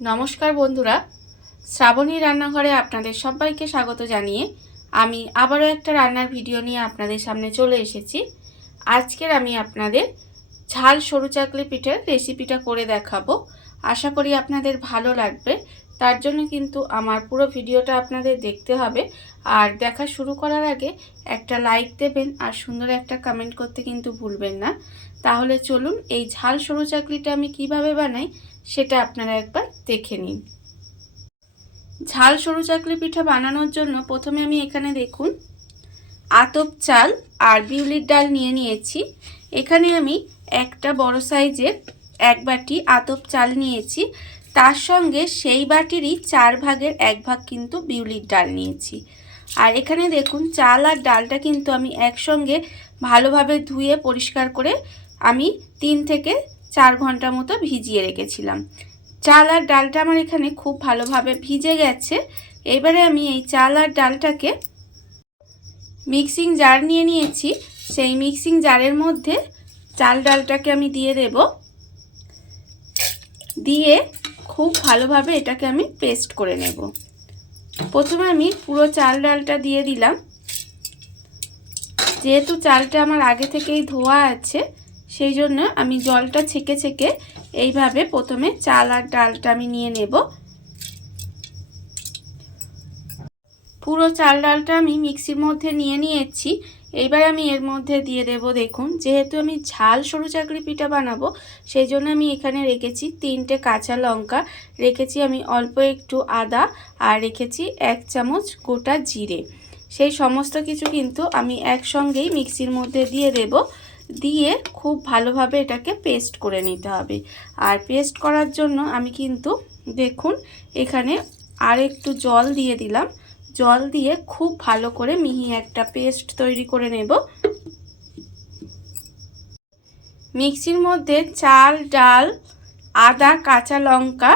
নমস্কার বন্ধুরা, শ্রাবণী রান্নাঘরে আপনাদের সবাইকে স্বাগত জানিয়ে আমি আবারও একটা রান্নার ভিডিও নিয়ে আপনাদের সামনে চলে এসেছি। আজকের আমি আপনাদের ঝাল সরু চাকলি পিঠের রেসিপিটা করে দেখাবো। আশা করি আপনাদের ভালো লাগবে। তার জন্য কিন্তু আমার পুরো ভিডিওটা আপনাদের দেখতে হবে। আর দেখা শুরু করার আগে একটা লাইক দেবেন আর সুন্দর একটা কমেন্ট করতে কিন্তু ভুলবেন না। তাহলে চলুন এই ঝাল সরু চাকলিটা আমি কিভাবে বানাই সেটা আপনারা একবার দেখে নিন। ঝাল সরু চাকলি পিঠা বানানোর জন্য প্রথমে আমি এখানে দেখুন আতপ চাল আর বিউলির ডাল নিয়ে নিয়েছি। এখানে আমি একটা বড় সাইজের এক বাটি আতপ চাল নিয়েছি, তার সঙ্গে সেই বাটিরই 4 ভাগের 1 ভাগ কিন্তু বিউলির ডাল নিয়েছি। আর এখানে দেখুন চাল আর ডালটা কিন্তু আমি একসঙ্গে ভালোভাবে ধুয়ে পরিষ্কার করে আমি 3 থেকে 4 ঘন্টা মতো ভিজিয়ে রেখেছিলাম। চাল আর ডালটা আমার এখানে খুব ভালোভাবে ভিজে গেছে। এবারে আমি এই চাল আর ডালটাকে মিক্সিং জার নিয়ে নিয়েছি। সেই মিক্সিং জারের মধ্যে চাল ডালটাকে আমি দিয়ে দেব, দিয়ে খুব ভালোভাবে এটাকে আমি পেস্ট করে নেব। প্রথমে আমি পুরো চাল ডালটা দিয়ে দিলাম। যেহেতু চালটা আমার আগে থেকেই ধোয়া আছে সেই জন্য আমি জলটা ছেঁকে ছেঁকে এইভাবে প্রথমে চাল আর ডালটা আমি নিয়ে নেব। পুরো চাল ডালটা আমি মিক্সির মধ্যে নিয়ে নিয়েছি। এইবার আমি এর মধ্যে দিয়ে দেব, দেখুন যেহেতু আমি ঝাল সরু চাকলি পিঠা বানাবো সেই জন্য আমি এখানে রেখেছি 3টে কাঁচা লঙ্কা, রেখেছি আমি অল্প একটু আদা, আর রেখেছি 1 চামচ গোটা জিরে। সেই সমস্ত কিছু কিন্তু আমি একসঙ্গেই মিক্সির মধ্যে দিয়ে দেব, দিয়ে খুব ভালোভাবে এটাকে পেস্ট করে নিতে হবে। আর পেস্ট করার জন্য আমি কিন্তু দেখুন এখানে আর একটু জল দিয়ে দিলাম। জল দিয়ে খুব ভালো করে মিহি একটা পেস্ট তৈরি করে নেব। মিক্সির মধ্যে চাল ডাল আদা কাঁচা লঙ্কা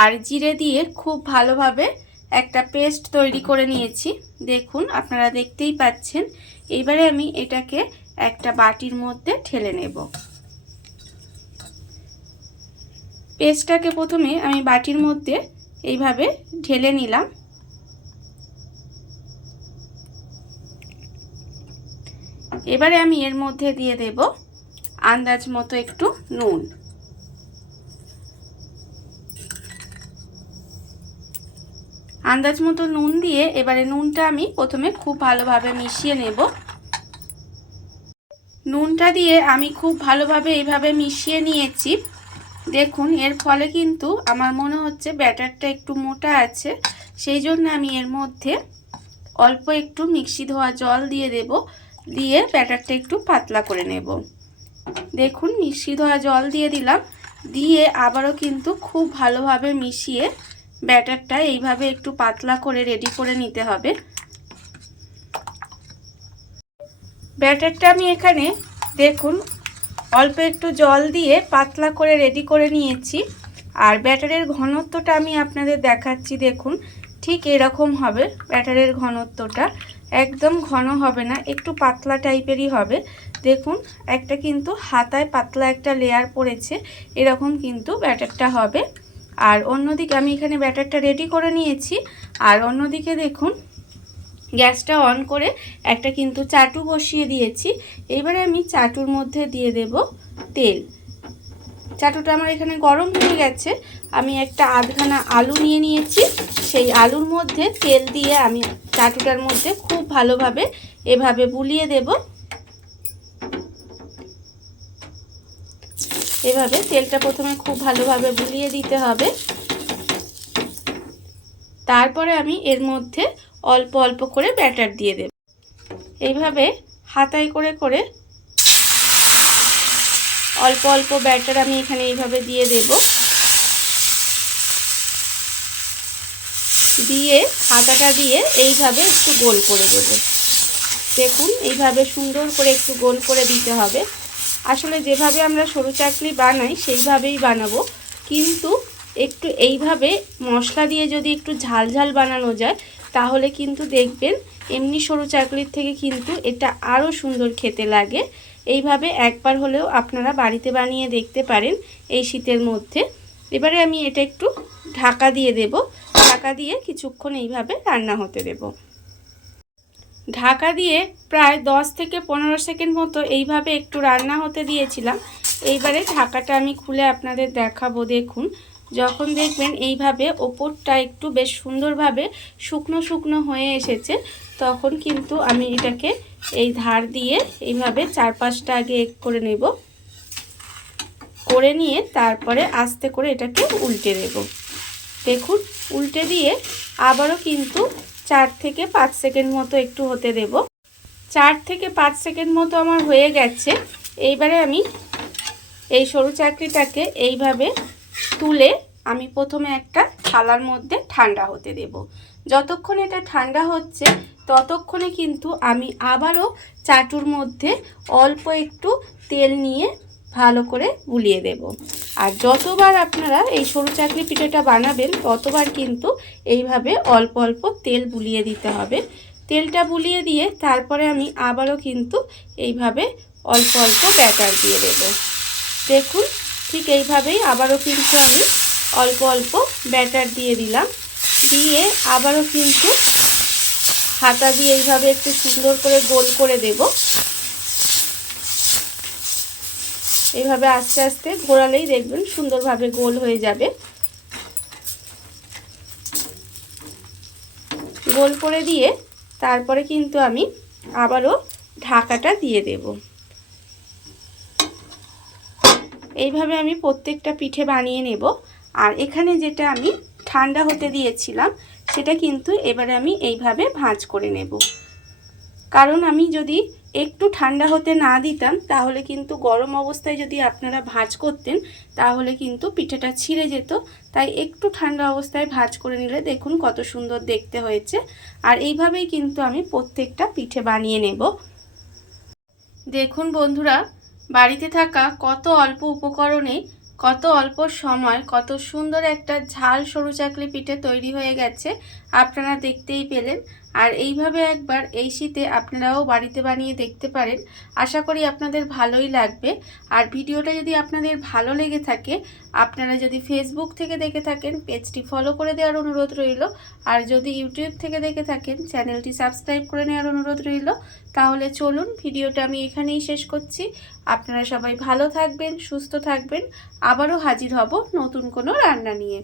আর জিরে দিয়ে খুব ভালোভাবে একটা পেস্ট তৈরি করে নিয়েছি। দেখুন আপনারা দেখতেই পাচ্ছেন। এবারে আমি এটাকে একটা বাটির মধ্যে ঢেলে নেব। পেস্টটাকে প্রথমে আমি বাটির মধ্যে এইভাবে ঢেলে নিলাম। এবারে আমি এর মধ্যে দিয়ে দেব আন্দাজ মতো একটু নুন। আন্দাজ মতো নুন দিয়ে এবারে নুনটা আমি প্রথমে খুব ভালোভাবে মিশিয়ে নেব। নুনটা দিয়ে আমি খুব ভালোভাবে এইভাবে মিশিয়ে নিয়েছি। দেখুন এর ফলে কিন্তু আমার মনে হচ্ছে ব্যাটারটা একটু মোটা আছে, সেই জন্য আমি এর মধ্যে অল্প একটু মিক্সি ধোয়া জল দিয়ে দেব, দিয়ে ব্যাটারটা একটু পাতলা করে নেব। দেখুন মিক্সি ধোয়া জল দিয়ে দিলাম, দিয়ে আবারও কিন্তু খুব ভালোভাবে মিশিয়ে ব্যাটারটা এইভাবে একটু পাতলা করে রেডি করে নিতে হবে। ব্যাটারটা আমি এখানে দেখুন অল্প একটু জল দিয়ে পাতলা করে রেডি করে নিয়েছি। আর ব্যাটারের ঘনত্বটা আমি আপনাদের দেখাচ্ছি। দেখুন ঠিক এরকম হবে ব্যাটারের ঘনত্বটা, একদম ঘন হবে না, একটু পাতলা টাইপেরই হবে। দেখুন একটা কিন্তু হাতায় পাতলা একটা লেয়ার পড়েছে, এরকম কিন্তু ব্যাটারটা হবে। আর অন্যদিকে আমি এখানে ব্যাটারটা রেডি করে নিয়েছি। আর অন্যদিকে দেখুন গ্যাসটা অন করে একটা কিন্তু চাটু বসিয়ে দিয়েছি। এবারে আমি চাটুর মধ্যে দিয়ে দেব তেল। চাটুটা আমার এখানে গরম হয়ে গেছে। আমি একটা আধখানা আলু নিয়ে নিয়েছি, সেই আলুর মধ্যে তেল দিয়ে আমি চাটুটার মধ্যে খুব ভালোভাবে এভাবে বুলিয়ে দেব। এভাবে তেলটা প্রথমে খুব ভালোভাবে বুলিয়ে দিতে হবে। তারপরে আমি এর মধ্যে অল্প অল্প করে ব্যাটার দিয়ে দেব। এইভাবে হাতায় করে করে অল্প অল্প ব্যাটার আমি এখানে এইভাবে দিয়ে দেব, দিয়ে হাতাটা দিয়ে এইভাবে একটু গোল করে দেব। দেখুন এইভাবে সুন্দর করে একটু গোল করে দিতে হবে। আসলে যেভাবে আমরা সরু চাকলি বানাই সেইভাবেই বানাবো, কিন্তু একটু এইভাবে মশলা দিয়ে যদি একটু ঝাল ঝাল বানানো যায় তাহলে কিন্তু দেখবেন এমনি সরু চাকলির থেকে কিন্তু এটা আরও সুন্দর খেতে লাগে। এইভাবে একবার হলেও আপনারা বাড়িতে বানিয়ে দেখতে পারেন এই শীতের মধ্যে। এবারে আমি এটা একটু ঢাকা দিয়ে দেব। ঢাকা দিয়ে কিছুক্ষণ এইভাবে রান্না হতে দেব। ঢাকা দিয়ে প্রায় 10 থেকে 15 সেকেন্ড মতো এইভাবে একটু রান্না হতে দিয়েছিলাম। এইবারে ঢাকাটা আমি খুলে আপনাদের দেখাবো। দেখুন, যখন দেখবেন এইভাবে ওপরটা একটু বেশ সুন্দরভাবে শুকনো শুকনো হয়ে এসেছে, তখন কিন্তু আমি এটাকে এই ধার দিয়ে এইভাবে 4-5টা আগে এক করে নেব। করে নিয়ে তারপরে আস্তে করে এটাকে উল্টে দেব। দেখুন, উল্টে দিয়ে আবারও কিন্তু 4 থেকে 5 সেকেন্ড মতো একটু হতে দেব। 4 থেকে 5 সেকেন্ড মতো আমার হয়ে গেছে। এইবারে আমি এই সরু চাকরিটাকে এইভাবে তুলে আমি প্রথমে একটা থালার মধ্যে ঠান্ডা হতে দেব। যতক্ষণ এটা ঠান্ডা হচ্ছে ততক্ষণে কিন্তু আমি আবারও চাটুর মধ্যে অল্প একটু তেল নিয়ে ভালো করে বুলিয়ে দেব। আর যতবার আপনারা এই সরু চাকরি পিঠাটা বানাবেন ততবার কিন্তু এইভাবে অল্প অল্প তেল বুলিয়ে দিতে হবে। তেলটা বুলিয়ে দিয়ে তারপরে আমি আবারও কিন্তু এইভাবে অল্প অল্প ব্যাটার দিয়ে দেব। দেখুন, ঠিক এইভাবেই আবারও কিন্তু আমি অল্প অল্প ব্যাটার দিয়ে দিলাম। দিয়ে আবারও কিন্তু হাতা দিয়ে এইভাবে একটু সুন্দর করে গোল করে দেব। এইভাবে আস্তে আস্তে ঘোরালেই দেখবেন সুন্দরভাবে গোল হয়ে যাবে। গোল করে দিয়ে তারপরে কিন্তু আমি আবারও ঢাকাটা দিয়ে দেব। এইভাবে আমি প্রত্যেকটা পিঠে বানিয়ে নেব। আর এখানে যেটা আমি ঠান্ডা হতে দিয়েছিলাম সেটা কিন্তু এবারে আমি এইভাবে ভাঁজ করে নেব। কারণ আমি যদি একটু ঠান্ডা হতে না দিতাম তাহলে কিন্তু গরম অবস্থায় যদি আপনারা ভাঁজ করতেন তাহলে কিন্তু পিঠাটা ছিঁড়ে যেত। তাই একটু ঠান্ডা অবস্থায় ভাঁজ করে নিলে দেখুন কত সুন্দর দেখতে হয়েছে। আর এইভাবেই কিন্তু আমি প্রত্যেকটা পিঠে বানিয়ে নেব। দেখুন বন্ধুরা, বাড়িতে থাকা কত অল্প উপকরণে কত অল্প সময় কত সুন্দর একটা ঝাল সরু চাকলি পিঠে তৈরি হয়ে গেছে, আপনারা দেখতেই পেলেন। আর এইভাবে একবার এই শীতে আপনারাও বাড়িতে বানিয়ে দেখতে পারেন। আশা করি আপনাদের ভালোই লাগবে। আর ভিডিওটা যদি আপনাদের ভালো লেগে থাকে, আপনারা যদি ফেসবুক থেকে দেখে থাকেন পেজটি ফলো করে দেওয়ার অনুরোধ রইল। আর যদি ইউটিউব থেকে দেখে থাকেন চ্যানেলটি সাবস্ক্রাইব করে নেওয়ার অনুরোধ রইল। তাহলে চলুন ভিডিওটা আমি এখানেই শেষ করছি। আপনারা সবাই ভালো থাকবেন, সুস্থ থাকবেন। আবারও হাজির হব নতুন কোনো রান্না নিয়ে।